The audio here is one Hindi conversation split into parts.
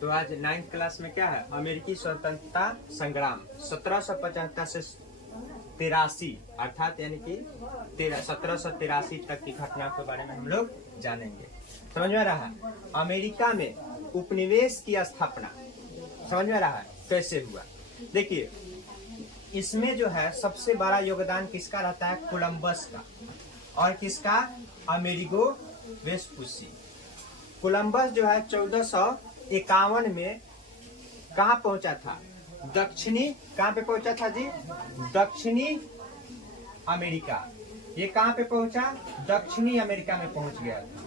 तो आज 9th क्लास में क्या है, अमेरिकी स्वतंत्रता संग्राम 1775 से 83 अर्थात यानी कि 1783 तक की घटना के बारे में हम लोग जानेंगे। समझ में रहा है? अमेरिका में उपनिवेश की स्थापना समझ में रहा है कैसे हुआ। देखिए इसमें जो है सबसे बड़ा योगदान किसका रहता है, कोलंबस का, और किसका, अमेरिगो वेस्पुसी। कोलंबस जो है 1451 में कहाँ पहुंचा था, दक्षिणी, कहाँ पे पहुंचा था जी, दक्षिणी अमेरिका। ये कहाँ पे पहुंचा, दक्षिणी अमेरिका में पहुंच गया था।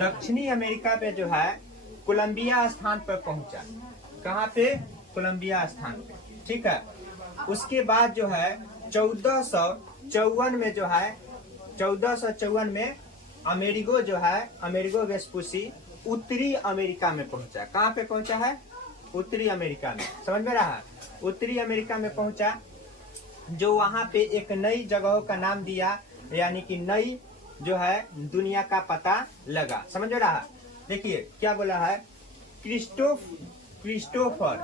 दक्षिणी अमेरिका पे जो है कोलंबिया स्थान पर पहुंचा। कहाँ पे, कोलंबिया स्थान पे, ठीक है। उसके बाद जो है 1454 में जो है 1454 में अमेरिगो जो है, अमेरिगो वेस्पुसी उत्तरी अमेरिका में पहुंचा। कहाँ पे पहुंचा है, उत्तरी अमेरिका में। समझ में रहा, उत्तरी अमेरिका में पहुंचा, जो वहां पे एक नई जगहों का नाम दिया, यानी कि नई जो है दुनिया का पता लगा। समझ में रहा। देखिए क्या बोला है, क्रिस्टोफर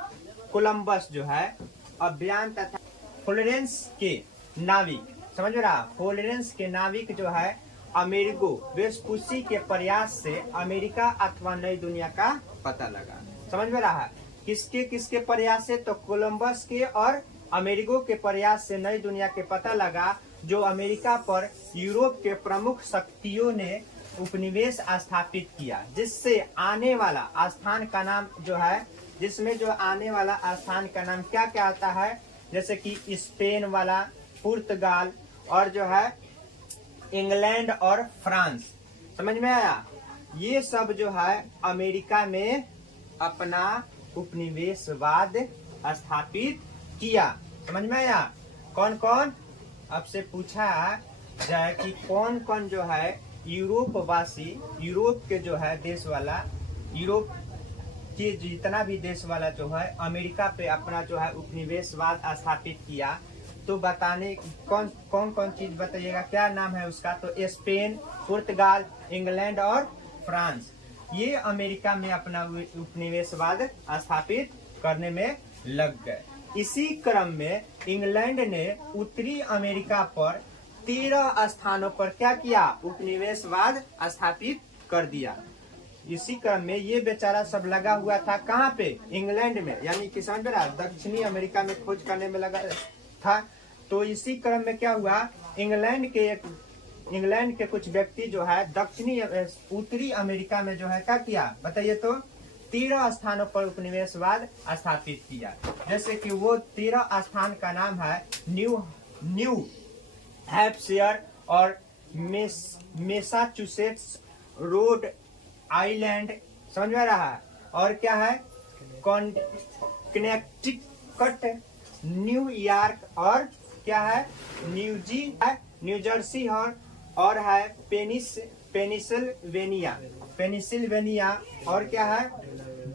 कोलंबस जो है अभियान तथा फ्लोरेंस के नाविक, समझ में रहा, फ्लोरेंस के नाविक जो है अमेरिगो वेस्पुसी के प्रयास से अमेरिका अथवा नई दुनिया का पता लगा। समझ में रहा, किसके किसके प्रयास से, तो कोलंबस के और अमेरिगो के प्रयास से नई दुनिया के पता लगा, जो अमेरिका पर यूरोप के प्रमुख शक्तियों ने उपनिवेश स्थापित किया, जिससे आने वाला स्थान का नाम जो है, जिसमें जो आने वाला स्थान का नाम क्या क्या आता है, जैसे कि स्पेन वाला, पुर्तगाल और जो है इंग्लैंड और फ्रांस। समझ में आया, ये सब जो है अमेरिका में अपना उपनिवेशवाद स्थापित किया। समझ में आया, कौन कौन, आपसे पूछा जाए कि कौन कौन जो है यूरोप वासी, यूरोप के जो है देश वाला, यूरोप के जितना भी देश वाला जो है अमेरिका पे अपना जो है उपनिवेशवाद स्थापित किया, तो बताने कौन कौन चीज बताइएगा, क्या नाम है उसका, तो स्पेन, पुर्तगाल, इंग्लैंड और फ्रांस, ये अमेरिका में अपना उपनिवेशवाद स्थापित करने में लग गए। इसी क्रम में इंग्लैंड ने उत्तरी अमेरिका पर 13 स्थानों पर क्या किया, उपनिवेशवाद स्थापित कर दिया। इसी क्रम में ये बेचारा सब लगा हुआ था कहाँ पे, इंग्लैंड में, यानी कि समझ रहा, दक्षिणी अमेरिका में खोज करने में लगा था। तो इसी क्रम में क्या हुआ, इंग्लैंड के कुछ व्यक्ति जो है दक्षिणी उत्तरी अमेरिका में जो है क्या किया, बताइए तो, 13 स्थानों पर उपनिवेशवाद स्थापित किया। जैसे कि वो 13 स्थान का नाम है न्यू हैम्पशायर और मैसाचुसेट्स, रोड आइलैंड, समझ में रहा, और क्या है, कनेक्टिकट, न्यूयॉर्क और क्या है, न्यू जर्सी और है पेनिसिल्वेनिया और क्या है,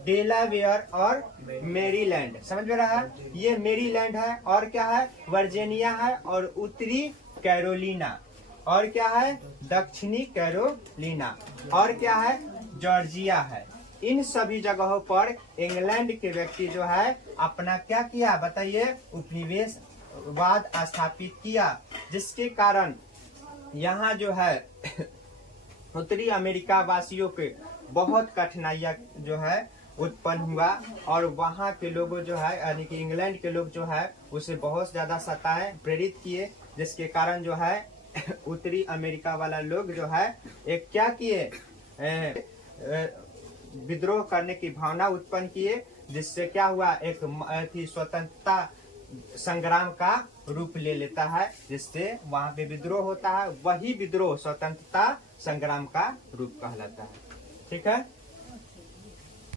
डेलावेयर और मैरीलैंड। समझ में रहा, ये मैरीलैंड है, और क्या है, वर्जीनिया है, और उत्तरी कैरोलिना, और क्या है, दक्षिणी कैरोलिना, और क्या है, जॉर्जिया है। इन सभी जगहों पर इंग्लैंड के व्यक्ति जो है अपना क्या किया, बताइए, उपनिवेशवाद स्थापित किया, जिसके कारण यहाँ जो है उत्तरी अमेरिका वासियों के बहुत कठिनाइयाँ जो है उत्पन्न हुआ, और वहाँ के लोगों जो है, यानी कि इंग्लैंड के लोग जो है उसे बहुत ज्यादा सताए, प्रेरित किए, जिसके कारण जो है उत्तरी अमेरिका वाला लोग जो है एक क्या किए, विद्रोह करने की भावना उत्पन्न किए, जिससे क्या हुआ, एक स्वतंत्रता संग्राम का रूप ले लेता है, जिससे वहां पे विद्रोह होता है। वही विद्रोह स्वतंत्रता संग्राम का रूप कहलाता है। ठीक है।